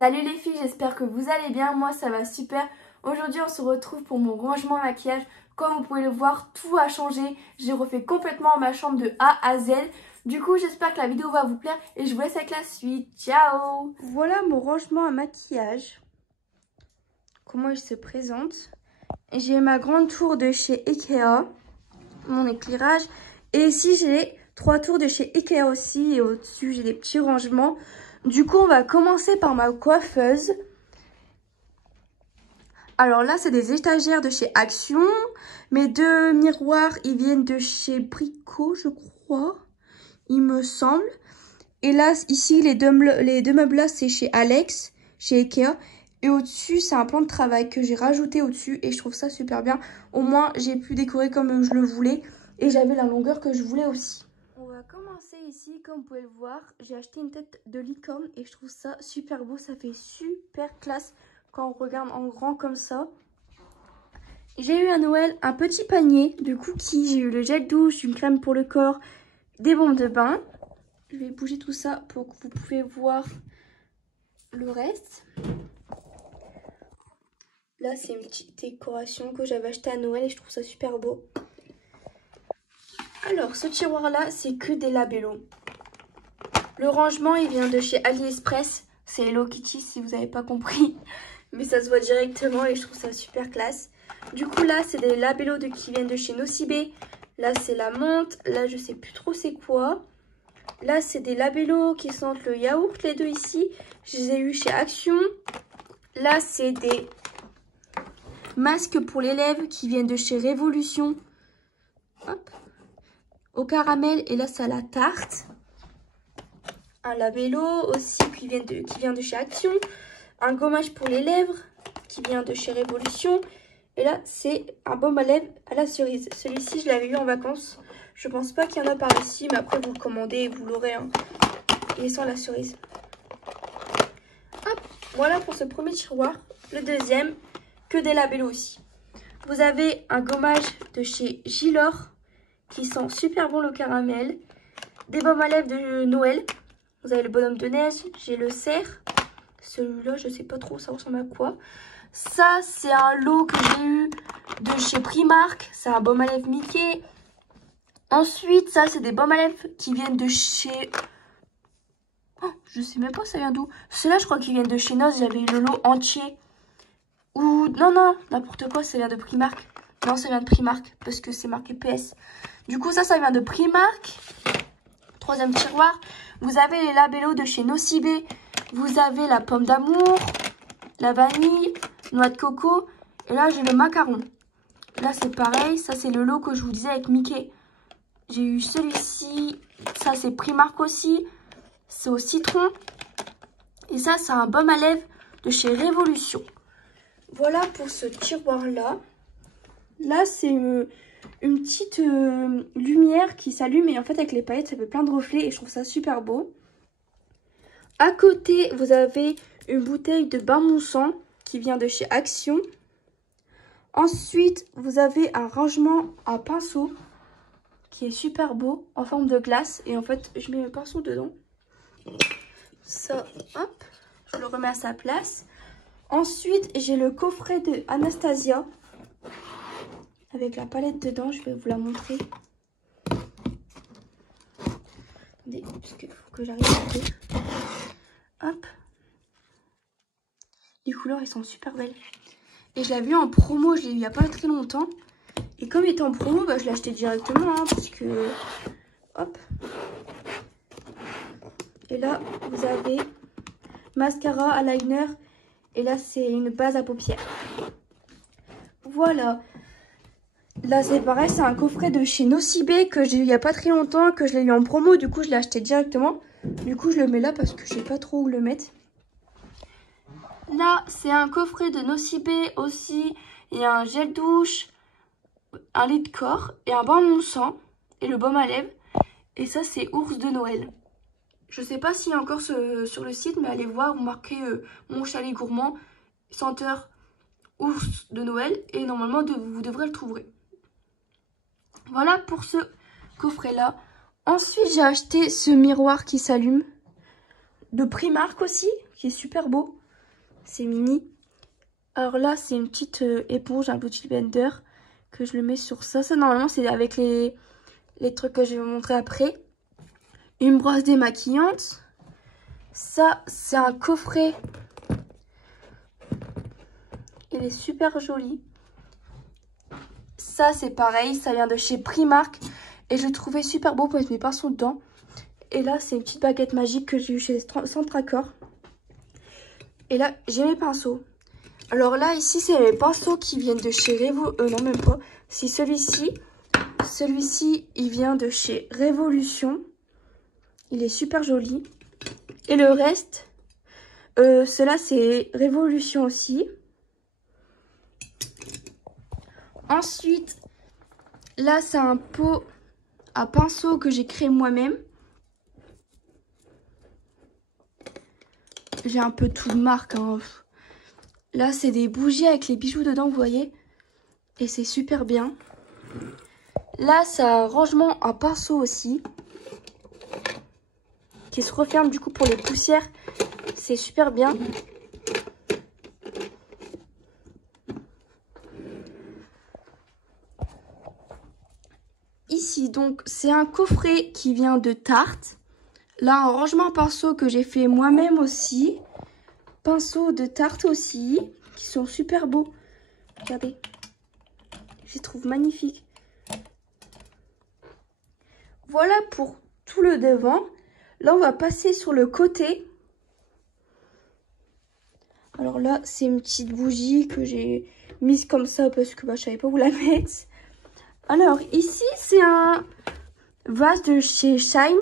Salut les filles, j'espère que vous allez bien, moi ça va super. Aujourd'hui on se retrouve pour mon rangement maquillage. Comme vous pouvez le voir, tout a changé. J'ai refait complètement ma chambre de A à Z. Du coup j'espère que la vidéo va vous plaire et je vous laisse avec la suite. Ciao! Voilà mon rangement à maquillage. Comment il se présente. J'ai ma grande tour de chez Ikea, mon éclairage. Et ici j'ai 3 tours de chez Ikea aussi et au-dessus j'ai des petits rangements. Du coup, on va commencer par ma coiffeuse. Alors là, c'est des étagères de chez Action. Mes 2 miroirs, ils viennent de chez Brico, je crois. Il me semble. Et là, ici, les deux meubles-là, c'est chez Alex, chez Ikea. Et au-dessus, c'est un plan de travail que j'ai rajouté au-dessus. Et je trouve ça super bien. Au moins, j'ai pu décorer comme je le voulais. Et j'avais la longueur que je voulais aussi. On va commencer ici, comme vous pouvez le voir, j'ai acheté une tête de licorne et je trouve ça super beau, ça fait super classe quand on regarde en grand comme ça. J'ai eu à Noël un petit panier de cookies, j'ai eu le gel douche, une crème pour le corps, des bombes de bain. Je vais bouger tout ça pour que vous pouvez voir le reste. Là c'est une petite décoration que j'avais achetée à Noël et je trouve ça super beau. Alors, ce tiroir-là, c'est que des labellos. Le rangement, il vient de chez AliExpress. C'est Hello Kitty, si vous n'avez pas compris. Mais ça se voit directement et je trouve ça super classe. Du coup, là, c'est des labellos qui viennent de chez Nocibé. Là, c'est la menthe. Là, je sais plus trop c'est quoi. Là, c'est des labellos qui sentent le yaourt, les deux ici. Je les ai eu chez Action. Là, c'est des masques pour les lèvres qui viennent de chez Révolution. Hop. Au caramel et là c'est à la tarte. Un labello aussi qui vient de chez Action. Un gommage pour les lèvres qui vient de chez Révolution. Et là c'est un baume à lèvres à la cerise. Celui-ci je l'avais eu en vacances. Je pense pas qu'il y en a par ici, mais après vous le commandez et vous l'aurez. Hein. Il est sans la cerise. Hop, voilà pour ce premier tiroir. Le deuxième, que des labellos aussi. Vous avez un gommage de chez Gilor qui sent super bon le caramel. Des baumes à lèvres de Noël. Vous avez le bonhomme de neige, j'ai le cerf. Celui-là, je sais pas trop ça ressemble à quoi. Ça, c'est un lot que j'ai eu de chez Primark. C'est un baume à lèvres Mickey. Ensuite, ça, c'est des baumes à lèvres qui viennent de chez... Oh, je sais même pas ça vient d'où. Ceux-là, je crois qu'ils viennent de chez Noz. J'avais eu le lot entier. Ou... Non, n'importe quoi, ça vient de Primark. Non, ça vient de Primark parce que c'est marqué PS. Du coup, ça vient de Primark. Troisième tiroir. Vous avez les labellos de chez Nocibé. Vous avez la pomme d'amour, la vanille, noix de coco. Et là, j'ai le macaron. Là, c'est pareil. Ça, c'est le lot que je vous disais avec Mickey. J'ai eu celui-ci. Ça, c'est Primark aussi. C'est au citron. Et ça, c'est un baume à lèvres de chez Révolution. Voilà pour ce tiroir-là. Là, c'est une petite lumière qui s'allume et en fait avec les paillettes ça fait plein de reflets et je trouve ça super beau. À côté vous avez une bouteille de bain moussant qui vient de chez Action. Ensuite vous avez un rangement à pinceau qui est super beau en forme de glace et en fait je mets mes pinceaux dedans. Ça, hop, je le remets à sa place. Ensuite j'ai le coffret de Anastasia avec la palette dedans, je vais vous la montrer. Attendez, parce qu'il faut que j'arrive à ouvrir. Hop. Les couleurs, elles sont super belles. Et je l'ai vu en promo, je l'ai eu il n'y a pas très longtemps. Et comme il était en promo, bah, je l'ai acheté directement, hein, parce que... Hop. Et là, vous avez mascara, eyeliner. Et là, c'est une base à paupières. Voilà. Là c'est pareil, c'est un coffret de chez Nocibé que j'ai eu il n'y a pas très longtemps, que je l'ai eu en promo, du coup je l'ai acheté directement. Du coup je le mets là parce que je sais pas trop où le mettre. Là c'est un coffret de Nocibé aussi, il y a un gel douche, un lit de corps et un bain moussant et le baume à lèvres. Et ça c'est ours de Noël. Je sais pas s'il y a encore sur le site, mais allez voir, vous marquez mon chalet gourmand, senteur ours de Noël et normalement vous devrez le trouver. Voilà pour ce coffret là. Ensuite j'ai acheté ce miroir qui s'allume. de Primark aussi, qui est super beau. C'est mini. Alors là, c'est une petite éponge, un beauty blender, que je le mets sur ça. Ça, normalement, c'est avec les trucs que je vais vous montrer après. Une brosse démaquillante. Ça, c'est un coffret. Il est super joli. Ça, c'est pareil, ça vient de chez Primark. Et je le trouvais super beau pour mettre mes pinceaux dedans. Et là, c'est une petite baguette magique que j'ai eu chez Centracor. Et là, j'ai mes pinceaux. Alors là, ici, c'est mes pinceaux qui viennent de chez non, même pas. C'est celui-ci. Celui-ci, il vient de chez Révolution. Il est super joli. Et le reste, cela, c'est Révolution aussi. Ensuite, là, c'est un pot à pinceau que j'ai créé moi-même. J'ai un peu tout de marque, hein. Là, c'est des bougies avec les bijoux dedans, vous voyez. Et c'est super bien. Là, c'est un rangement à pinceau aussi. Qui se referme du coup pour les poussières. C'est super bien. Ici, donc, c'est un coffret qui vient de Tarte. Là, un rangement à pinceau que j'ai fait moi-même aussi. Pinceaux de Tarte aussi, qui sont super beaux. Regardez. Je les trouve magnifiques. Voilà pour tout le devant. Là, on va passer sur le côté. Alors là, c'est une petite bougie que j'ai mise comme ça parce que je savais pas où la mettre. Alors ici, c'est un vase de chez Shine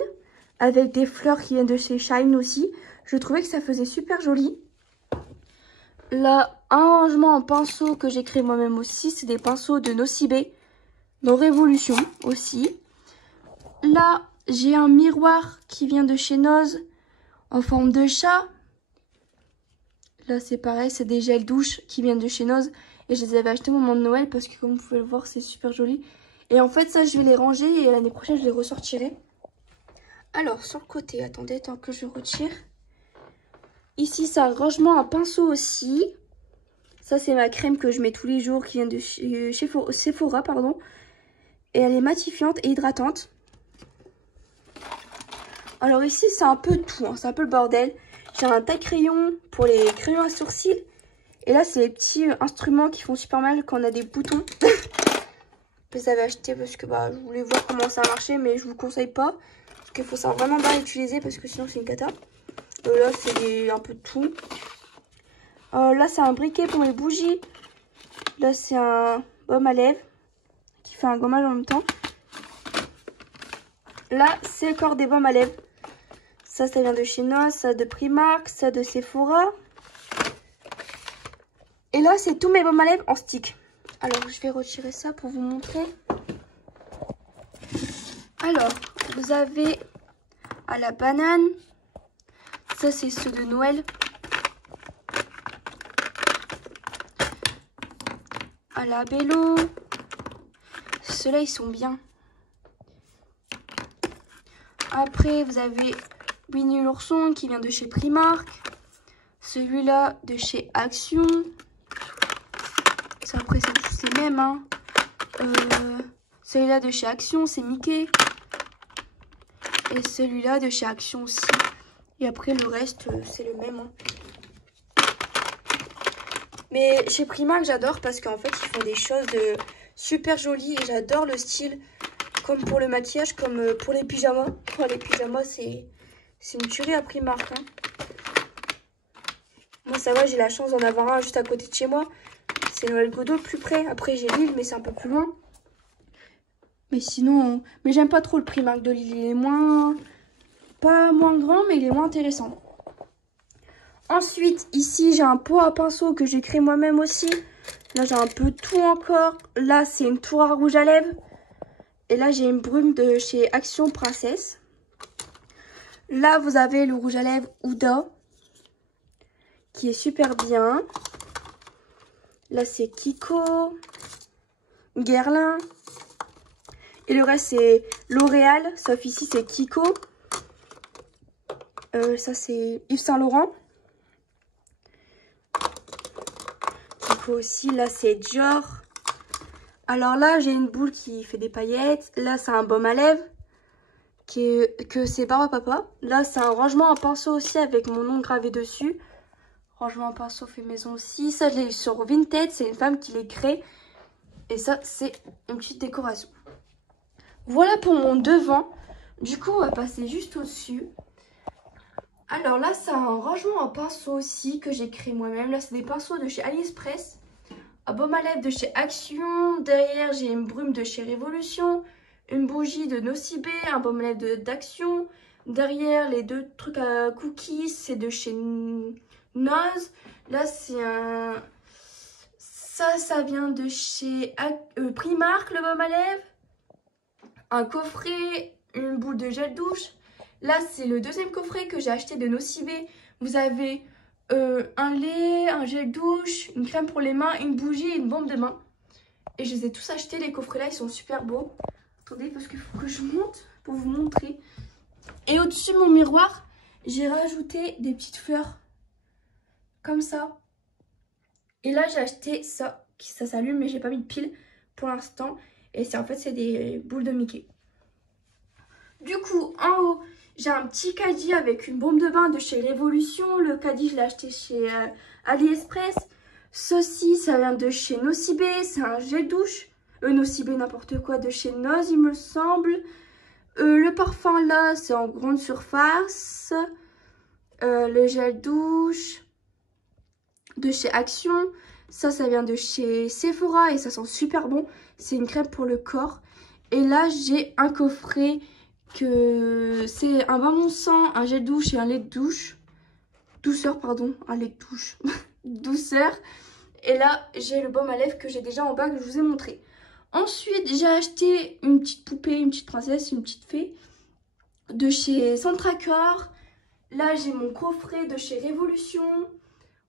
avec des fleurs qui viennent de chez Shine aussi. Je trouvais que ça faisait super joli. Là, un rangement en pinceau que j'ai créé moi-même aussi. C'est des pinceaux de Nocibé, dans Révolution aussi. Là, j'ai un miroir qui vient de chez Noz en forme de chat. Là, c'est pareil, c'est des gels douche qui viennent de chez Noz. Et je les avais achetés au moment de Noël parce que comme vous pouvez le voir, c'est super joli. Et en fait, ça, je vais les ranger et l'année prochaine, je les ressortirai. Alors, sur le côté, attendez, tant que je retire. Ici, c'est un rangement à pinceau aussi. Ça, c'est ma crème que je mets tous les jours qui vient de chez Sephora, pardon. Et elle est matifiante et hydratante. Alors ici, c'est un peu tout, hein, c'est un peu le bordel. J'ai un taille-crayon pour les crayons à sourcils. Et là, c'est les petits instruments qui font super mal quand on a des boutons. Je les avais achetés parce que je voulais voir comment ça marchait, mais je vous le conseille pas. Parce qu'il faut savoir vraiment bien l'utiliser parce que sinon c'est une cata. Là, c'est un peu de tout. Là, c'est un briquet pour mes bougies. Là, c'est un baume à lèvres qui fait un gommage en même temps. Là, c'est encore des baumes à lèvres. Ça vient de chez Noz, ça de Primark, ça de Sephora. Et là, c'est tous mes baumes à lèvres en stick. Alors, je vais retirer ça pour vous montrer. Alors, vous avez à la banane. Ça, c'est ceux de Noël. À la Bello. Ceux-là, ils sont bien. Après, vous avez Winnie l'ourson qui vient de chez Primark. Celui-là de chez Action. Ça, après, c'est tous les mêmes. Hein. Celui-là de chez Action, c'est Mickey. Et celui-là de chez Action aussi. Et après, le reste, c'est le même. Hein. Mais chez Primark, j'adore parce qu'en fait, ils font des choses super jolies. Et j'adore le style. Comme pour le maquillage, comme pour les pyjamas. Pour les pyjamas, c'est une tuerie à Primark. Hein. Moi, ça va, j'ai la chance d'en avoir un juste à côté de chez moi. C'est Noël Godot plus près. Après, j'ai Lille, mais c'est un peu plus loin. Mais sinon... Mais j'aime pas trop le Primark de Lille. Il est moins... Pas moins grand, mais il est moins intéressant. Ensuite, ici, j'ai un pot à pinceau que j'ai créé moi-même aussi. Là, j'ai un peu tout encore. Là, c'est une tour à rouge à lèvres. Et là, j'ai une brume de chez Action Princesse. Là, vous avez le rouge à lèvres Huda, qui est super bien. Là, c'est Kiko, Guerlain. Et le reste, c'est L'Oréal, sauf ici, c'est Kiko. Ça, c'est Yves Saint Laurent. Du coup aussi, là, c'est Dior. Alors là, j'ai une boule qui fait des paillettes. Là, c'est un baume à lèvres que c'est Barbe Papa. Là, c'est un rangement à pinceau aussi avec mon nom gravé dessus. Rangement à pinceau fait maison aussi. Ça, je l'ai eu sur Vinted. C'est une femme qui les crée. Et ça, c'est une petite décoration. Voilà pour mon devant. Du coup, on va passer juste au-dessus. Alors là, c'est un rangement à pinceau aussi que j'ai créé moi-même. Là, c'est des pinceaux de chez AliExpress. Un baume à lèvres de chez Action. Derrière, j'ai une brume de chez Révolution. Une bougie de Nocibé. Un baume à lèvres d'Action. Derrière, les deux trucs à cookies, c'est de chez Noz. Là, c'est un... Ça vient de chez Primark, le baume à lèvres. Un coffret, une boule de gel douche. Là, c'est le deuxième coffret que j'ai acheté de Nocibé. Vous avez un lait, un gel douche, une crème pour les mains, une bougie et une baume de main. Et je les ai tous achetés, les coffrets là, ils sont super beaux. Attendez, parce qu'il faut que je monte pour vous montrer. Et au-dessus de mon miroir, j'ai rajouté des petites fleurs. Comme ça. Et là, j'ai acheté ça, ça s'allume, mais j'ai pas mis de pile pour l'instant. Et c'est en fait, c'est des boules de Mickey. Du coup, en haut, j'ai un petit caddie avec une bombe de bain de chez Révolution. Le caddie, je l'ai acheté chez AliExpress. Ceci, ça vient de chez Nocibé. C'est un gel douche. Nocibé, n'importe quoi, de chez Noz, il me semble. Le parfum, là, c'est en grande surface. Le gel douche de chez Action. Ça vient de chez Sephora et ça sent super bon. C'est une crème pour le corps. Et là, j'ai un coffret que c'est un bain sang, un gel douche et un lait de douche. Douceur, pardon, un lait de douche. Douceur. Et là, j'ai le baume à lèvres que j'ai déjà en bas que je vous ai montré. Ensuite, j'ai acheté une petite poupée, une petite princesse, une petite fée de chez Centracor. Là, j'ai mon coffret de chez Révolution.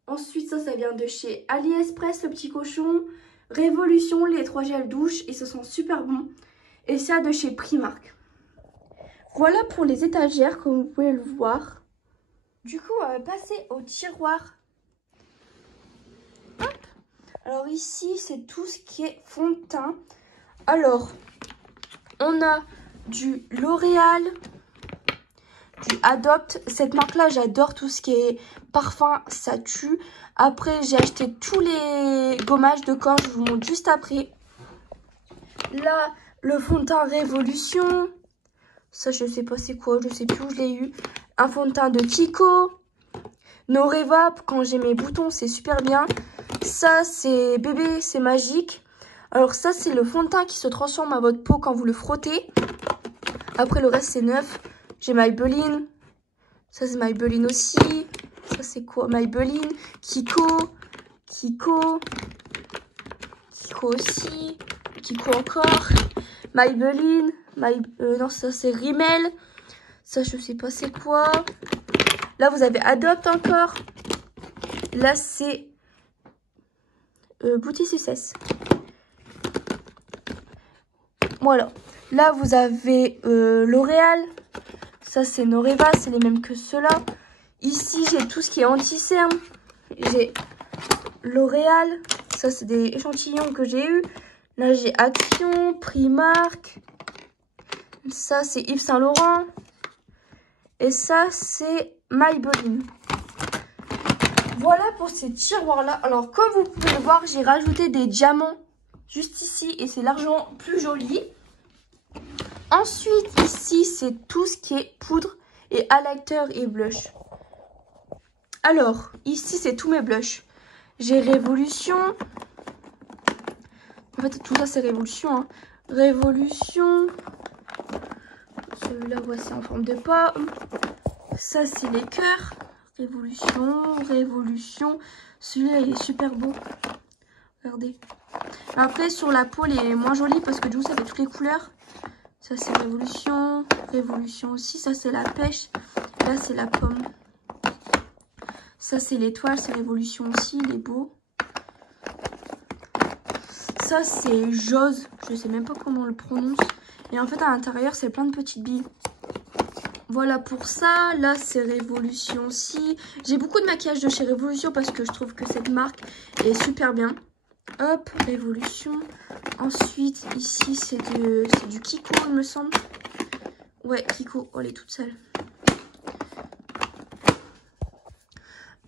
Ensuite, ça vient de chez AliExpress, le petit cochon. Révolution, les 3 gels douche. Et ça sent super bon. Et ça de chez Primark. Voilà pour les étagères, comme vous pouvez le voir. Du coup, on va passer au tiroir. Hop. Alors ici, c'est tout ce qui est fond de teint. Alors, on a du L'Oréal, du Adopt. Cette marque-là, j'adore tout ce qui est parfum, ça tue. Après, j'ai acheté tous les gommages de corps, je vous montre juste après. Là, le fond de teint Révolution. Ça, je sais pas c'est quoi, je sais plus où je l'ai eu. Un fond de teint de Kiko. Noreva, quand j'ai mes boutons, c'est super bien. Ça, c'est bébé, c'est magique. Alors ça, c'est le fond de teint qui se transforme à votre peau quand vous le frottez. Après, le reste, c'est neuf. J'ai Maybelline. Ça, c'est Maybelline aussi. Ça, c'est quoi? Maybelline. Kiko. Kiko. Kiko aussi. Kiko encore. Maybelline. Non, ça, c'est Rimmel. Ça, je sais pas c'est quoi. Là, vous avez Adopt encore. Là, c'est Beauty Success. Voilà. Là, vous avez L'Oréal. Ça, c'est Noreva. C'est les mêmes que ceux-là. Ici, j'ai tout ce qui est anti-cerne. J'ai L'Oréal. Ça, c'est des échantillons que j'ai eu. Là, j'ai Action, Primark. Ça, c'est Yves Saint Laurent. Et ça, c'est Maybelline. Voilà pour ces tiroirs-là. Alors, comme vous pouvez le voir, j'ai rajouté des diamants juste ici. Et c'est largement plus joli. Ensuite, ici, c'est tout ce qui est poudre et highlighter et blush. Alors, ici, c'est tous mes blushs. J'ai Révolution. En fait, tout ça, c'est Révolution. Hein. Révolution. Celui-là, voici en forme de pomme. Ça, c'est les cœurs. Révolution, Révolution. Celui-là, il est super beau. Regardez. Après, sur la peau, il est moins joli parce que du coup, ça fait toutes les couleurs. Ça, c'est Révolution. Révolution aussi. Ça, c'est la pêche. Là, c'est la pomme. Ça, c'est l'étoile. C'est Révolution aussi. Il est beau. Ça, c'est Jose. Je sais même pas comment on le prononce. Et en fait, à l'intérieur, c'est plein de petites billes. Voilà pour ça. Là, c'est Révolution aussi. J'ai beaucoup de maquillage de chez Révolution parce que je trouve que cette marque est super bien. Hop, Révolution. Ensuite, ici, c'est du Kiko, il me semble. Ouais, Kiko. Oh, elle est toute seule.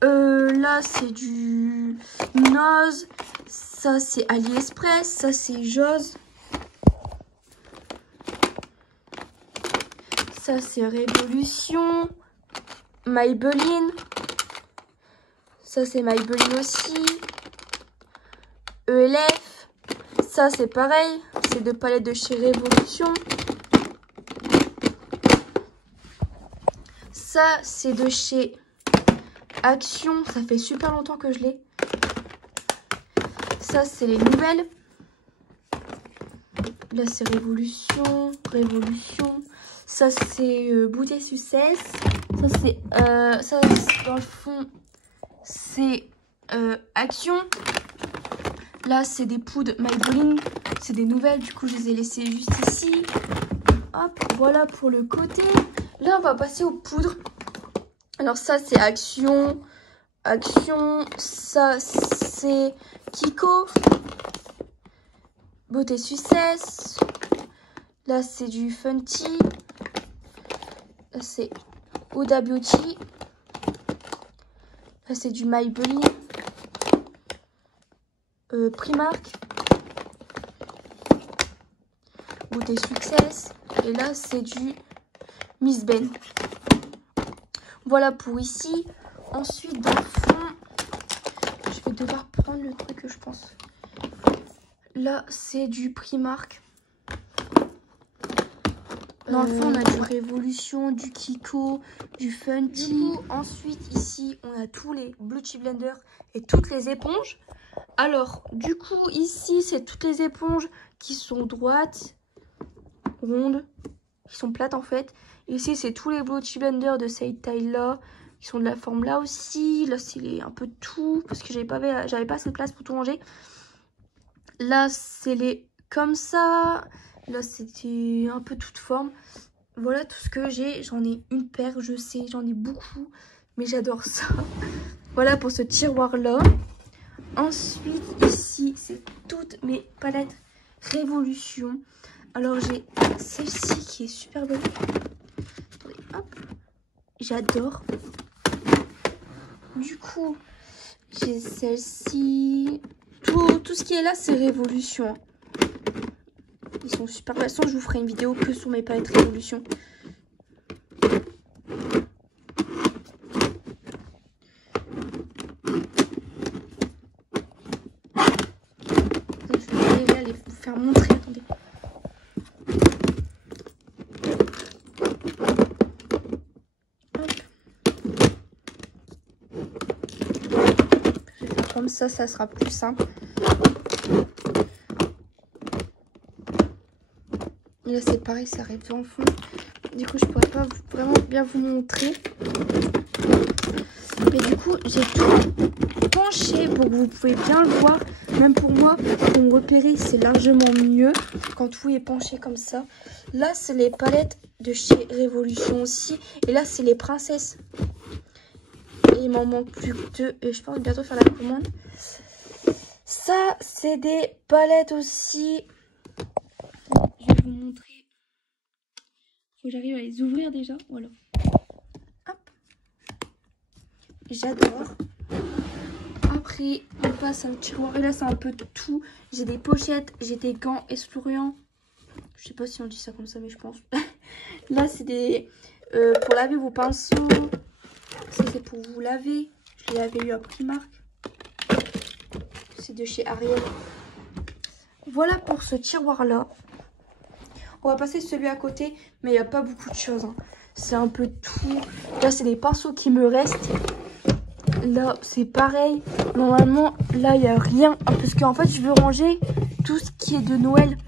Là, c'est du Nose. Ça, c'est AliExpress. Ça, c'est Joz. Ça, c'est Révolution. Maybelline. Ça, c'est Maybelline aussi. ELF. Ça, c'est pareil. C'est deux palettes de chez Révolution. Ça, c'est de chez Action. Ça fait super longtemps que je l'ai. Ça, c'est les nouvelles. Là, c'est Révolution. Révolution. Ça, c'est Beauté Success. Ça, c'est dans le fond, c'est Action. Là, c'est des poudres Maybelline. C'est des nouvelles. Du coup, je les ai laissées juste ici. Hop, voilà pour le côté. Là, on va passer aux poudres. Alors, ça, c'est Action. Action. Ça, c'est Kiko. Beauté Success. Là, c'est du Fenty. Là, c'est Huda Beauty. Là, c'est du Maybelline. Primark. Beauté Success. Et là, c'est du Miss Ben. Voilà pour ici. Ensuite, dans le fond, je vais devoir prendre le truc que je pense. Là, c'est du Primark. Dans le fond, on a du Révolution, du Kiko, du Fenty. Du coup, ensuite, ici, on a tous les Beauty Blender et toutes les éponges. Alors, du coup, ici, c'est toutes les éponges qui sont droites, rondes, qui sont plates en fait. Ici, c'est tous les Beauty Blender de cette taille-là, qui sont de la forme là aussi. Là, c'est un peu tout, parce que j'avais pas assez de place pour tout ranger. Là, c'est les comme ça. Là, c'était un peu toute forme. Voilà tout ce que j'ai. J'en ai une paire, je sais, j'en ai beaucoup. Mais j'adore ça. Voilà pour ce tiroir-là. Ensuite, ici, c'est toutes mes palettes Révolution. Alors, j'ai celle-ci qui est super belle. Attendez, hop. J'adore. Du coup, j'ai celle-ci. Tout ce qui est là, c'est Révolution. Ils sont super belles. De toute façon, je vous ferai une vidéo que sur mes palettes Révolution. Je vais aller vous faire montrer. Attendez. Hop. Je vais faire comme ça sera plus simple. Et là, c'est pareil, ça arrive dans le fond. Du coup, je pourrais pas vraiment bien vous montrer. Mais du coup, j'ai tout penché pour que vous pouvez bien le voir. Même pour moi, pour me repérer, c'est largement mieux quand tout est penché comme ça. Là, c'est les palettes de chez Révolution aussi. Et là, c'est les princesses. Et il m'en manque plus que deux. Et je pense bientôt faire la commande. Ça, c'est des palettes aussi. Je vais vous montrer. Faut que j'arrive à les ouvrir déjà. Voilà. Hop. J'adore. Après, on passe à un tiroir. Et là, c'est un peu de tout. J'ai des pochettes, j'ai des gants esfoliants. Je sais pas si on dit ça comme ça, mais je pense. Là, c'est des... pour laver vos pinceaux. Ça, c'est pour vous laver. Je l'avais eu à Primark. C'est de chez Ariel. Voilà pour ce tiroir-là. On va passer celui à côté, mais il n'y a pas beaucoup de choses. Hein. C'est un peu tout. Là, c'est des pinceaux qui me restent. Là, c'est pareil. Normalement, là, il n'y a rien. Parce qu'en fait, je veux ranger tout ce qui est de Noël.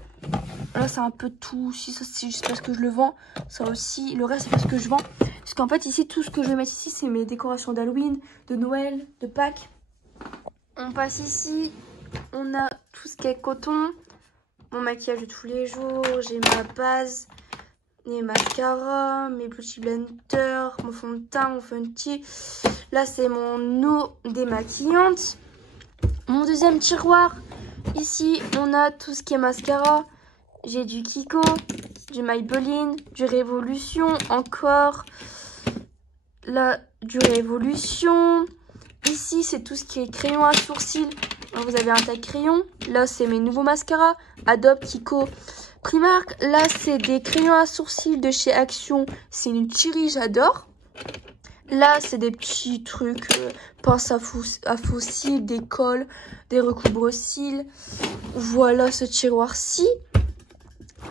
Là, c'est un peu tout. Si ça, c'est juste parce que je le vends. Ça aussi. Le reste, c'est parce que je vends. Parce qu'en fait, ici, tout ce que je vais mettre ici, c'est mes décorations d'Halloween, de Noël, de Pâques. On passe ici. On a tout ce qui est coton. Mon maquillage de tous les jours. J'ai ma base. mes mascaras, mes beauty blender, mon fond de teint, mon Fenty. Là, c'est mon eau démaquillante. Mon deuxième tiroir, ici, on a tout ce qui est mascara. J'ai du Kiko, du Maybelline, du Révolution, encore là, du Révolution. Ici, c'est tout ce qui est crayon à sourcils. Alors, vous avez un tas de crayons. Là, c'est mes nouveaux mascaras. Adobe, Kiko, Primark. Là, c'est des crayons à sourcils de chez Action. C'est une Thierry, j'adore. Là, c'est des petits trucs, pince à faux cils, des cols, des recouvre-cils. Voilà ce tiroir-ci.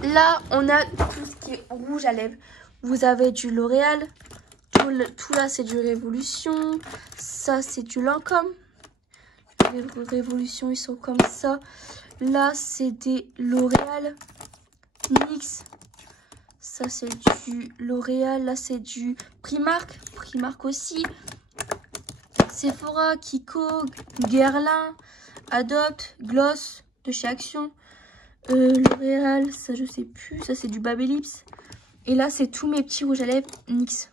Là, on a tout ce qui est rouge à lèvres. Vous avez du L'Oréal. Tout là, c'est du Révolution. Ça, c'est du Lancôme. Les Révolution, ils sont comme ça. Là, c'est des L'Oréal. NYX. Ça, c'est du L'Oréal. Là, c'est du Primark. Primark aussi. Sephora, Kiko, Guerlain, Adobe, Gloss de chez Action. L'Oréal, ça, je sais plus. Ça, c'est du Babelips. Et là, c'est tous mes petits rouges à lèvres NYX.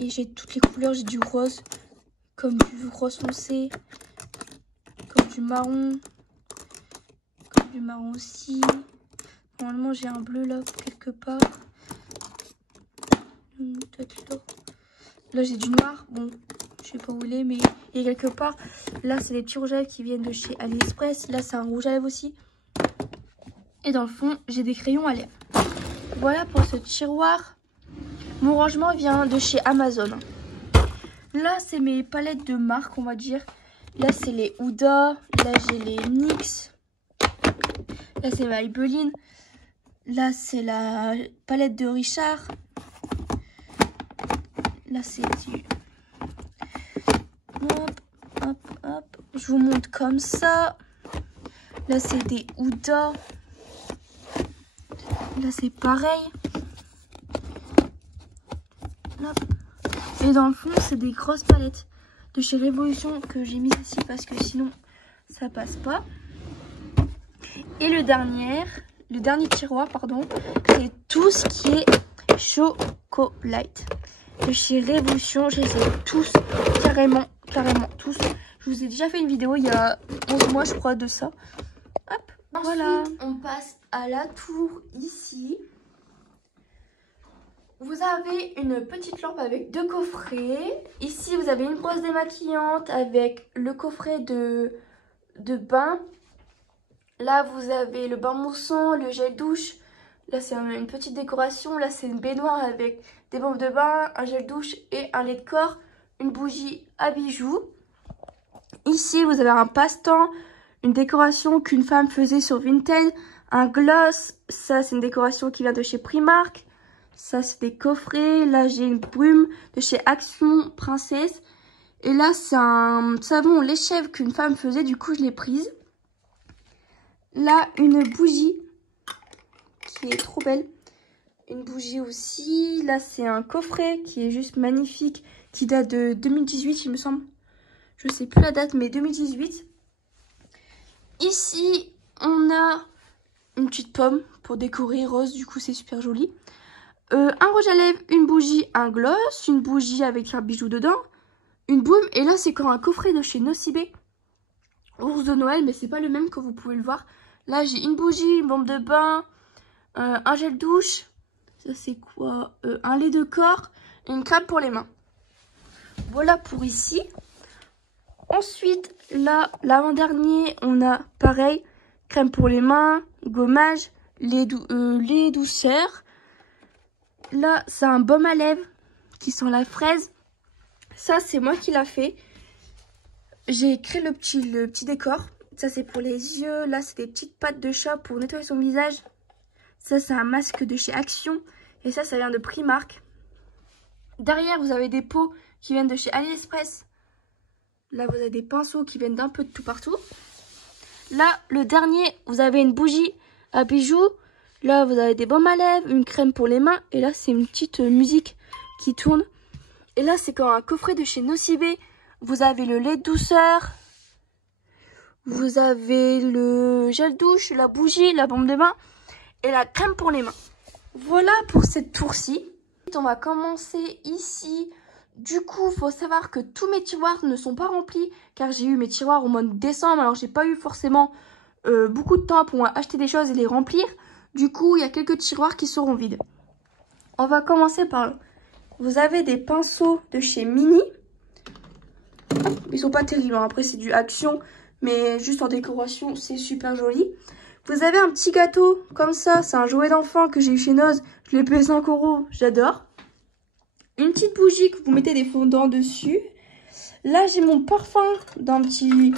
Et j'ai toutes les couleurs. J'ai du rose, comme du rose foncé, comme du marron aussi. Normalement, j'ai un bleu là, quelque part. Peut-être là. Là, j'ai du noir. Bon, je sais pas où il est, mais il est quelque part. Là, c'est des petits rouges à lèvres qui viennent de chez AliExpress. Là, c'est un rouge à lèvres aussi. Et dans le fond, j'ai des crayons à lèvres. Voilà pour ce tiroir. Mon rangement vient de chez Amazon. Là, c'est mes palettes de marque, on va dire. Là, c'est les Huda. Là, j'ai les NYX. Là, c'est Maybelline. Là, c'est la palette de Richard. Là, c'est du... Hop, hop, hop. Je vous montre comme ça. Là, c'est des Huda. Là, c'est pareil. Hop. Et dans le fond, c'est des grosses palettes de chez Révolution que j'ai mises ici parce que sinon, ça passe pas. Et le dernier tiroir, pardon, c'est tout ce qui est Chocolate. De chez Révolution, je les ai tous, carrément tous. Je vous ai déjà fait une vidéo il y a 11 mois, je crois, de ça. Hop, voilà. Ensuite, on passe à la tour ici. Vous avez une petite lampe avec 2 coffrets. Ici, vous avez une brosse démaquillante avec le coffret de bain. Là, vous avez le bain moussant, le gel douche. Là, c'est une petite décoration. Là, c'est une baignoire avec des bombes de bain, un gel douche et un lait de corps. Une bougie à bijoux. Ici, vous avez un passe-temps, une décoration qu'une femme faisait sur Vinted. Un gloss. Ça, c'est une décoration qui vient de chez Primark. Ça, c'est des coffrets. Là, j'ai une brume de chez Action Princesse. Et là, c'est un savon lait chèvre qu'une femme faisait. Du coup, je l'ai prise. Là, une bougie qui est trop belle. Une bougie aussi. Là, c'est un coffret qui est juste magnifique. Qui date de 2018, il me semble. Je sais plus la date, mais 2018. Ici, on a une petite pomme pour décorer rose. Du coup, c'est super joli. Un rouge à lèvres, une bougie, un gloss, une bougie avec un bijou dedans, une baume. Et là, c'est quand un coffret de chez Nocibé. Ours de Noël, mais c'est pas le même que vous pouvez le voir. Là, j'ai une bougie, une bombe de bain, un gel douche. Ça, c'est quoi? Un lait de corps et une crème pour les mains. Voilà pour ici. Ensuite, là, l'avant-dernier, on a pareil, crème pour les mains, gommage, lait douceur. Là, c'est un baume à lèvres qui sent la fraise. Ça, c'est moi qui l'a fait. J'ai créé le petit décor. Ça, c'est pour les yeux. Là, c'est des petites pattes de chat pour nettoyer son visage. Ça, c'est un masque de chez Action. Et ça vient de Primark. Derrière, vous avez des pots qui viennent de chez AliExpress. Là, vous avez des pinceaux qui viennent d'un peu de tout partout. Là, le dernier, vous avez une bougie à bijoux. Là, vous avez des baumes à lèvres, une crème pour les mains. Et là, c'est une petite musique qui tourne. Et là, c'est quand un coffret de chez Nocibé. Vous avez le lait de douceur. Vous avez le gel douche, la bougie, la baume de bain et la crème pour les mains. Voilà pour cette tour-ci. On va commencer ici. Du coup, il faut savoir que tous mes tiroirs ne sont pas remplis car j'ai eu mes tiroirs au mois de décembre. Alors, j'ai pas eu forcément beaucoup de temps pour acheter des choses et les remplir. Du coup, il y a quelques tiroirs qui seront vides. On va commencer par là. Vous avez des pinceaux de chez Mini. Ils sont pas terribles. Après, c'est du Action. Mais juste en décoration, c'est super joli. Vous avez un petit gâteau comme ça. C'est un jouet d'enfant que j'ai eu chez Noz. Je l'ai payé 5 €. J'adore. Une petite bougie que vous mettez des fondants dessus. Là, j'ai mon parfum d'un petit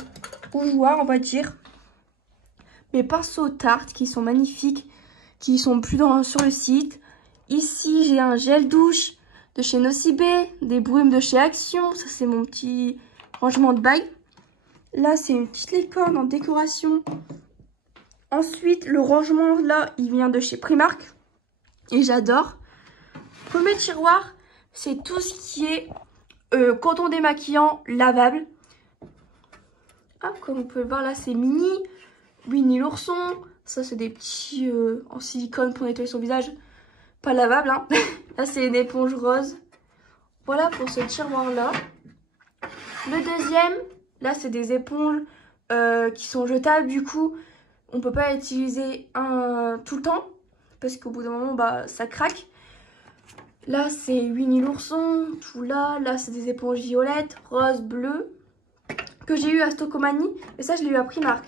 bougeoir, on va dire. Mes pinceaux Tarte qui sont magnifiques. Qui sont plus sur le site. Ici, j'ai un gel douche de chez Nocibé. Des brumes de chez Action. Ça, c'est mon petit rangement de bague. Là, c'est une petite licorne en décoration. Ensuite, le rangement, là, il vient de chez Primark. Et j'adore. Premier tiroir, c'est tout ce qui est coton démaquillant lavable. Ah, comme on peut le voir, là, c'est Mini. Winnie l'ourson. Ça, c'est des petits en silicone pour nettoyer son visage. Pas lavable, hein. Là, c'est une éponge rose. Voilà pour ce tiroir-là. Le deuxième... Là, c'est des éponges qui sont jetables. Du coup, on peut pas utiliser tout le temps. Parce qu'au bout d'un moment, bah, ça craque. Là, c'est Winnie l'ourson. Tout là. Là, c'est des éponges violettes, roses, bleues. Que j'ai eu à Stocomanie. Et ça, je l'ai eu à Primark.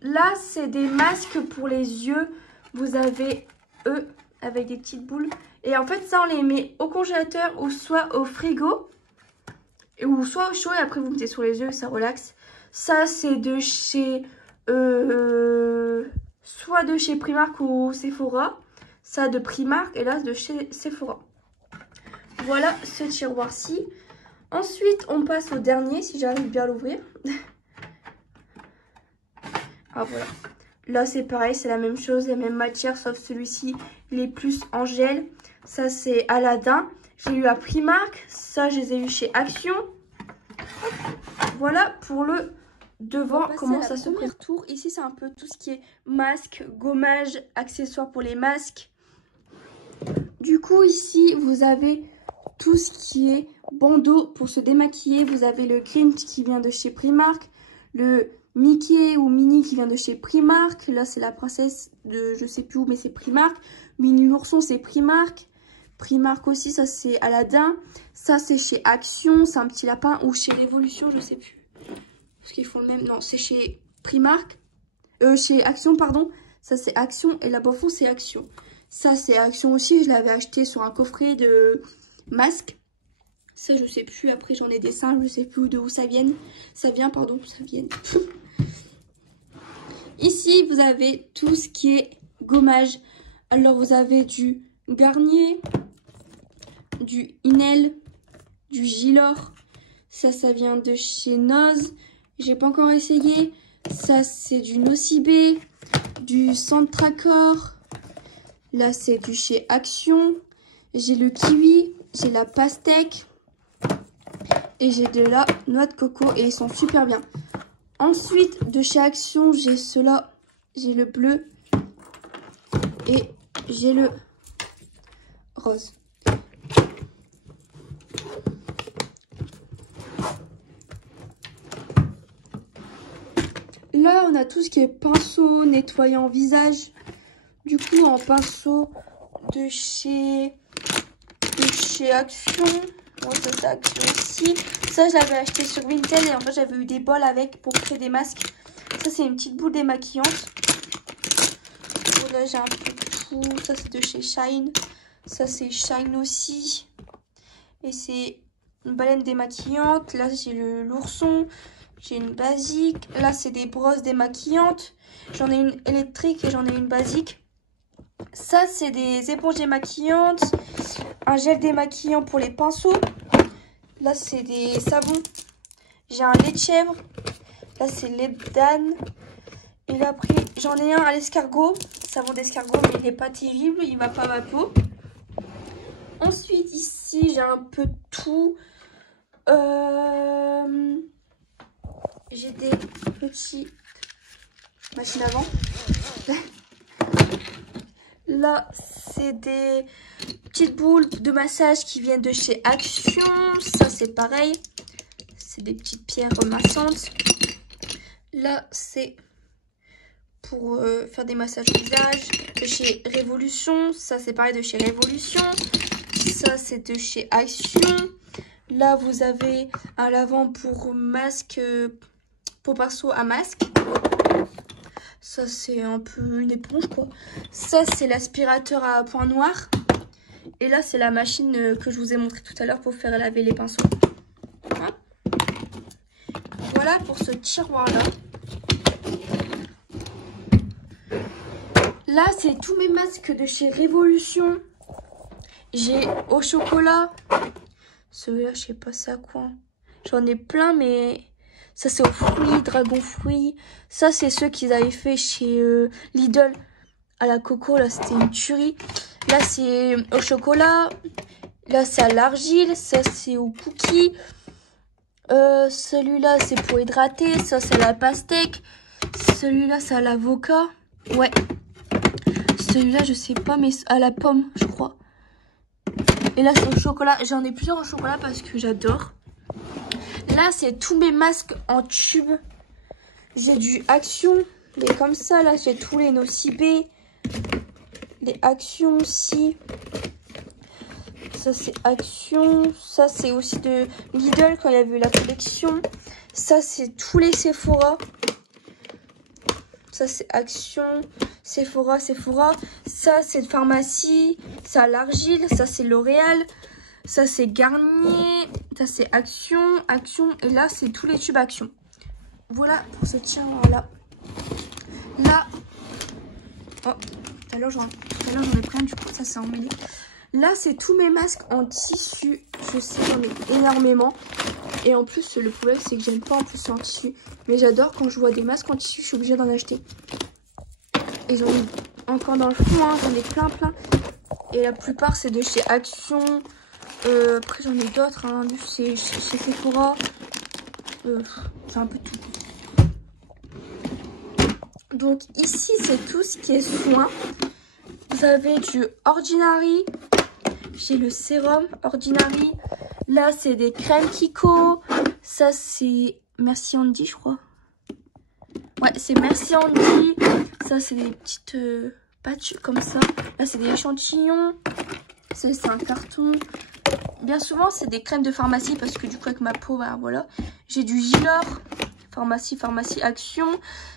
Là, c'est des masques pour les yeux. Vous avez eux avec des petites boules. Et en fait, ça, on les met au congélateur ou soit au frigo. Ou soit au chaud et après vous mettez sur les yeux, ça relaxe. Ça c'est de chez soit de chez Primark ou Sephora. Ça de Primark et là de chez Sephora. Voilà ce tiroir-ci. Ensuite on passe au dernier si j'arrive bien à l'ouvrir. Ah voilà. Là c'est pareil, c'est la même chose, la même matière sauf celui-ci il est plus en gel. Ça c'est Aladdin. J'ai eu à Primark, ça je les ai eu chez Action. Voilà pour le devant, comment ça se prépare. Tour. Ici c'est un peu tout ce qui est masque, gommage, accessoires pour les masques. Du coup ici vous avez tout ce qui est bandeau pour se démaquiller. Vous avez le Grinch qui vient de chez Primark, le Mickey ou Minnie qui vient de chez Primark. Là c'est la princesse de je sais plus où mais c'est Primark. Minnie l'ourson c'est Primark. Primark aussi, ça c'est Aladdin. Ça c'est chez Action, c'est un petit lapin. Ou chez Révolution, je sais plus. Parce qu'ils font le même. Non, c'est chez Primark. Chez Action, pardon. Ça c'est Action et là-bas au fond c'est Action. Ça c'est Action aussi, je l'avais acheté sur un coffret de masques. Ça je sais plus, après j'en ai des seins, je sais plus d'où ça vient. Ça vient, pardon, ça vient. Ici vous avez tout ce qui est gommage. Alors vous avez du Garnier, du Inel, du Gilor. Ça vient de chez Noz. J'ai pas encore essayé. Ça, c'est du Nocibé, du Centracor. Là, c'est du chez Action. J'ai le kiwi, j'ai la pastèque. Et j'ai de la noix de coco. Et ils sont super bien. Ensuite, de chez Action, j'ai ceux-là. J'ai le bleu. Et j'ai le rose. Là, on a tout ce qui est pinceau, nettoyant visage. Du coup, en pinceau de chez Action. Non, c'est Action aussi. Ça, je l'avais acheté sur Vinted et en fait, j'avais eu des bols avec pour créer des masques. Ça, c'est une petite boule démaquillante. Oh, là, j'ai un peu tout. Ça, c'est de chez Shine. Ça, c'est Shine aussi. Et c'est une baleine démaquillante. Là, j'ai l'ourson. J'ai une basique. Là, c'est des brosses démaquillantes. J'en ai une électrique et j'en ai une basique. Ça, c'est des éponges démaquillantes. Un gel démaquillant pour les pinceaux. Là, c'est des savons. J'ai un lait de chèvre. Là, c'est lait d'âne. Et là, après, j'en ai un à l'escargot. Savon d'escargot, mais il n'est pas terrible. Il va pas à ma peau. Ensuite, ici, j'ai un peu de tout. j'ai des petits machines à vent. Là, c'est des petites boules de massage qui viennent de chez Action. Ça, c'est pareil. C'est des petites pierres massantes. Là, c'est pour faire des massages au visage de chez Révolution. Ça, c'est pareil de chez Révolution. Ça, c'est de chez Action. Là, vous avez un lavant pour masque, pour pinceau à masque. Ça, c'est un peu une éponge, quoi. Ça, c'est l'aspirateur à point noir. Et là, c'est la machine que je vous ai montré tout à l'heure pour faire laver les pinceaux. Voilà pour ce tiroir-là. Là, c'est tous mes masques de chez Révolution. J'ai au chocolat. Celui-là, je sais pas c'est à quoi. J'en ai plein, mais ça, c'est aux fruits, dragon fruits. Ça, c'est ceux qu'ils avaient fait chez Lidl à la coco. Là, c'était une tuerie. Là, c'est au chocolat. Là, c'est à l'argile. Ça, c'est au cookie. Celui-là, c'est pour hydrater. Ça, c'est à la pastèque. Celui-là, c'est à l'avocat. Ouais. Celui-là, je sais pas, mais à la pomme, je crois. Et là, c'est au chocolat. J'en ai plusieurs en chocolat parce que j'adore. Là, c'est tous mes masques en tube. J'ai du Action. Mais comme ça, là, j'ai tous les Nocibé. Les Action aussi. Ça, c'est Action. Ça, c'est aussi de Lidl quand il y avait la collection. Ça, c'est tous les Sephora. Ça, c'est Action. Sephora. Ça, c'est de pharmacie. Ça, l'argile. Ça, c'est L'Oréal. Ça, c'est Garnier. Ça, c'est Action. Et là, c'est tous les tubes Action. Voilà pour ce tiroir-là. Là. Oh, tout à l'heure, j'en ai pris un. Du coup, ça, c'est emmêlé. Là, c'est tous mes masques en tissu. Je sais, j'en ai énormément. Et en plus, le problème, c'est que j'aime pas en plus en tissu. Mais j'adore quand je vois des masques en tissu, je suis obligée d'en acheter. Et j'en ai encore dans le fond, hein, j'en ai plein. Et la plupart, c'est de chez Action. Après, j'en ai d'autres, hein, chez Sephora. C'est un peu tout. Donc ici, c'est tout ce qui est soin. Vous avez du Ordinary. J'ai le sérum Ordinary. Là, c'est des crèmes Kiko. Ça, c'est Merci Andy, je crois. Ouais, c'est Merci Andy. Ça, c'est des petites patchs comme ça. Là, c'est des échantillons. C'est un carton. Bien souvent, c'est des crèmes de pharmacie parce que du coup, avec ma peau, bah voilà. J'ai du Gilor. Pharmacie Action.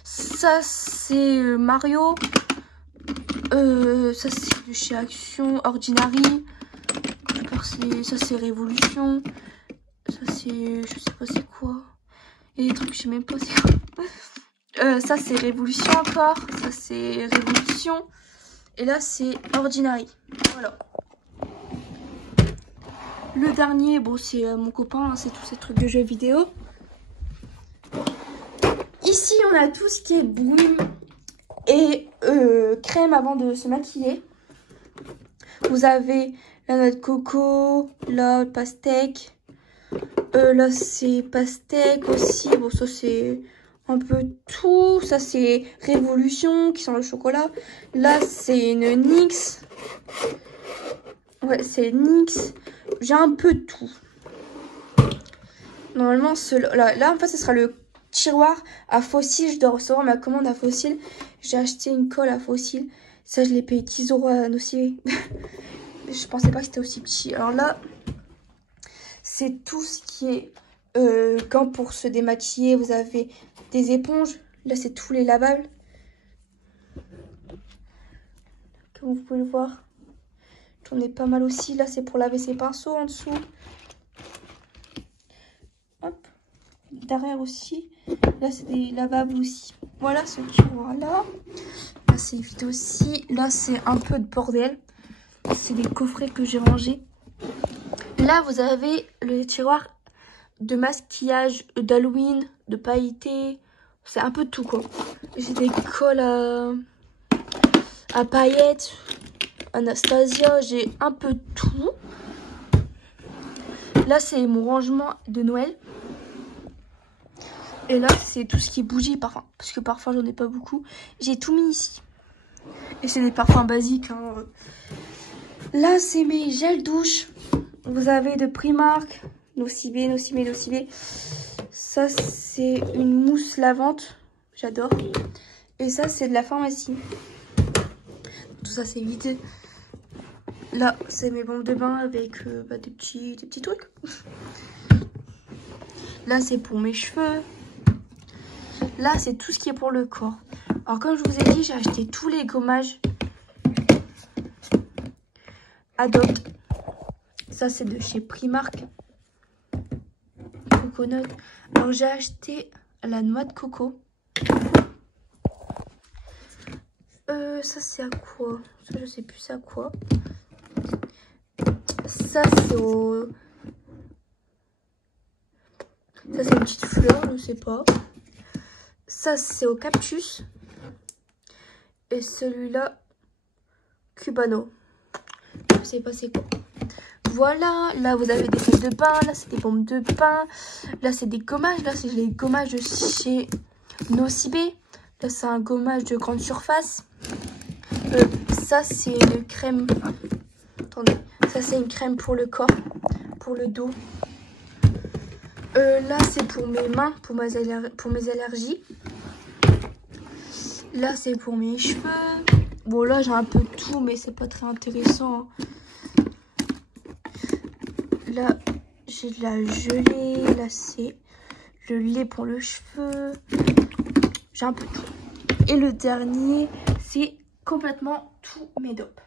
Ça, c'est Mario. Ça, c'est de chez Action. Ordinary. Ça, c'est Révolution. Ça, c'est... Je sais pas c'est quoi. Il y a des trucs que je sais même pas c'est quoi. Ça, c'est Révolution encore. Ça, c'est Révolution. Et là, c'est Ordinary. Voilà. Le dernier, bon, c'est mon copain. Hein, c'est tous ces trucs de jeux vidéo. Ici, on a tout ce qui est brume et crème avant de se maquiller. Vous avez la noix de coco, la pastèque. Là, c'est pastèque aussi. Bon, ça, c'est un peu tout. Ça, c'est Révolution qui sent le chocolat. Là, c'est une NYX. Ouais, c'est NYX. J'ai un peu de tout. Normalement, là, en fait, ce sera le tiroir à Fossil. Je dois recevoir ma commande à Fossil. J'ai acheté une colle à Fossil. Ça, je l'ai payé 10 € à Nocibé. Je pensais pas que c'était aussi petit. Alors là, c'est tout ce qui est quand pour se démaquiller, vous avez des éponges. Là, c'est tous les lavables. Comme vous pouvez le voir. J'en ai pas mal aussi. Là, c'est pour laver ses pinceaux en dessous. Hop. Derrière aussi. Là, c'est des lavables aussi. Voilà ce tiroir-là. Là, c'est vide aussi. Là, c'est un peu de bordel. C'est des coffrets que j'ai rangés. Là, vous avez le tiroir de maquillage d'Halloween, de pailleté. C'est un peu de tout, quoi. J'ai des colles à paillettes. Anastasia, j'ai un peu de tout. Là, c'est mon rangement de Noël. Et là, c'est tout ce qui est bougie et parfum. Parce que parfum, j'en ai pas beaucoup. J'ai tout mis ici. Et c'est des parfums basiques. Hein. Là, c'est mes gels douche. Vous avez de Primark, Nocibé. Ça, c'est une mousse lavante. J'adore. Et ça, c'est de la pharmacie. Tout ça, c'est vide. Là, c'est mes bombes de bain avec des petits trucs. Là, c'est pour mes cheveux. Là, c'est tout ce qui est pour le corps. Alors, comme je vous ai dit, j'ai acheté tous les gommages Adopt. Ça, c'est de chez Primark. Coconut. Alors, j'ai acheté la noix de coco. Ça, c'est à quoi? Ça, je sais plus c'est à quoi. Ça, c'est au... Ça, c'est une petite fleur, je sais pas. Ça, c'est au cactus. Et celui-là, Cubano. Je sais pas c'est quoi. Voilà, là, vous avez des sels de bain. Là, c'est des bombes de bain. Là, c'est des gommages. Là, c'est les gommages de chez Nocibé. Là, c'est un gommage de grande surface. Ça, c'est une crème. Attendez. Ça, c'est une crème pour le corps. Pour le dos. Là, c'est pour mes mains. Pour mes allergies. Là, c'est pour mes cheveux. Bon, là, j'ai un peu de tout, mais c'est pas très intéressant. Là, j'ai de la gelée. Là, c'est le lait pour le cheveu. J'ai un peu de tout. Et le dernier, c'est complètement tout mes dopes.